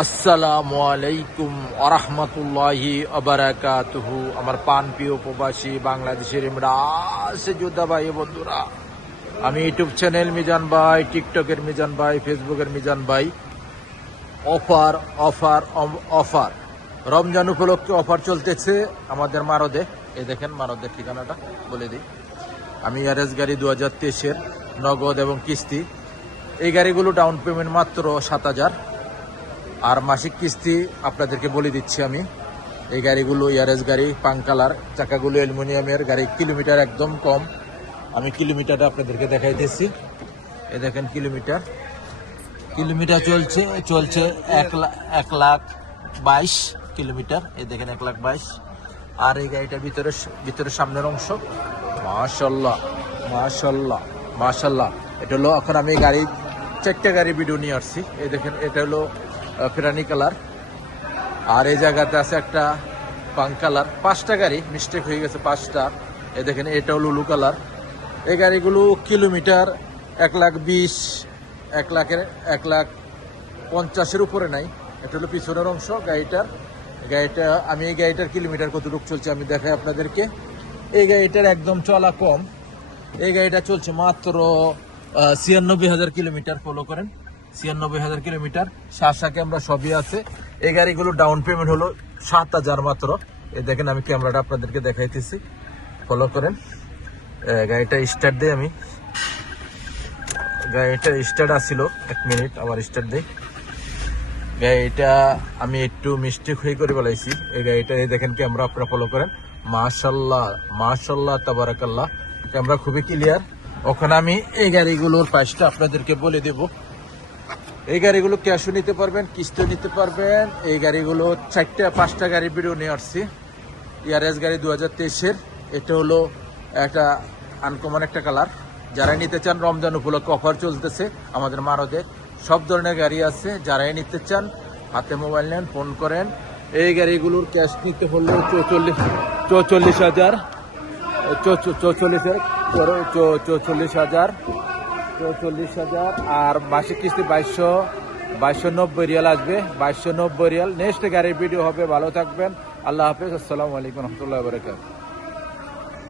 আসসালামু আলাইকুম আরহামতুল্লাহি আবারাকাতুহু। আমার পান প্রিয় প্রবাসী বাংলাদেশের ইমরাজ যোদ্ধা ভাই বন্ধুরা, আমি ইউটিউব চ্যানেল মিজান ভাই, টিকটকের মিজান ভাই, ফেসবুকের মিজান ভাই। অফার অফার অফার, রমজান উপলক্ষে অফার চলতেছে আমাদের মারদে। এই দেখেন মারদের ঠিকানাটা বলে দিই। আমি ইয়ারেস গাড়ি 2023-এর নগদ এবং কিস্তি। এই গাড়িগুলো ডাউন পেমেন্ট মাত্র 7,000, আর মাসিক কিস্তি আপনাদেরকে বলে দিচ্ছি আমি। এই গাড়িগুলো ইয়ারেস গাড়ি, পাং কালার, চাকাগুলো অ্যালুমিনিয়ামের গাড়ি, কিলোমিটার একদম কম। আমি কিলোমিটারটা আপনাদেরকে দেখাইতেছি। এই দেখেন কিলোমিটার চলছে 1,22,000 কিলোমিটার। এই দেখেন 1,22,000। আর এই গাড়িটার ভিতরে সামনের অংশ মাশাল্লাহ মাশাল্লাহ মাশাল্লাহ। এটা হলো, এখন আমি গাড়ি 4টা গাড়ি ভিডিও নিয়ে আসছি। এই দেখেন এটা হলো ফেরানি কালার, আর এই জায়গাতে আছে একটা পাং কালার। 5টা গাড়ি মিস্টেক হয়ে গেছে, 5টা। এই দেখেন এটা হলো লুলু কালার। এই গাড়িগুলো কিলোমিটার 1,20,000, 1,50,000 উপরে নাই। এটা হলো পিছনের অংশ গাড়িটা আমি এই গাড়িটার কিলোমিটার কতটুকু চলছে আমি দেখাই আপনাদেরকে। এই গাড়িটার একদম চলা কম। এই গাড়িটা চলছে মাত্র 96,000 কিলোমিটার। ফলো করেন, 96,000 কিলোমিটার। শাসা ক্যামেরা সবই আছে। এই গাড়িগুলো ডাউন পেমেন্ট হলো 7,000 মাত্র। এই দেখেন আমি ক্যামেরাটা আপনাদেরকে দেখাইতেছি, ফলো করেন। গাড়িটা স্টার্ট দেই আমি। গাড়িটা স্টার্ট আসছিল, 1 মিনিট আবার স্টার্ট দেই। গাড়িটা আমি একটু মিস্টেক হয়ে করে বলাইছি। এই গাড়িটা এই দেখেন ক্যামেরা আপনারা ফলো করেন। মাশাল্লাহ মাশাল্লাহ তাবারাকাল্লাহ, ক্যামেরা খুবই ক্লিয়ার। ওখানে আমি এই গাড়িগুলোর প্রাইসটা আপনাদেরকে বলে দেব। এই গাড়িগুলো ক্যাশও নিতে পারবেন, কিস্তিও নিতে পারবেন। এই গাড়িগুলো 5টা গাড়ি ভিডিও নিয়ে আসছি। ইয়ারেস গাড়ি 2023-এর। এটা হলো একটা আনকমন একটা কালার। যারাই নিতে চান, রমজান উপলক্ষে অফার চলতেছে আমাদের মারদে। সব ধরনের গাড়ি আছে। যারাই নিতে চান হাতে মোবাইল নেন, ফোন করেন। এই গাড়িগুলোর ক্যাশ নিতে হলে 44,000 আর মাসিক কিস্তি 2290 রিয়াল আসবে। 2290 রিয়াল। নেক্সট গাড়ির ভিডিও হবে। ভালো থাকবেন। আল্লাহ হাফেজ। আসসালামু আলাইকুম রহমতুল্লাহ বারাকাতুহু।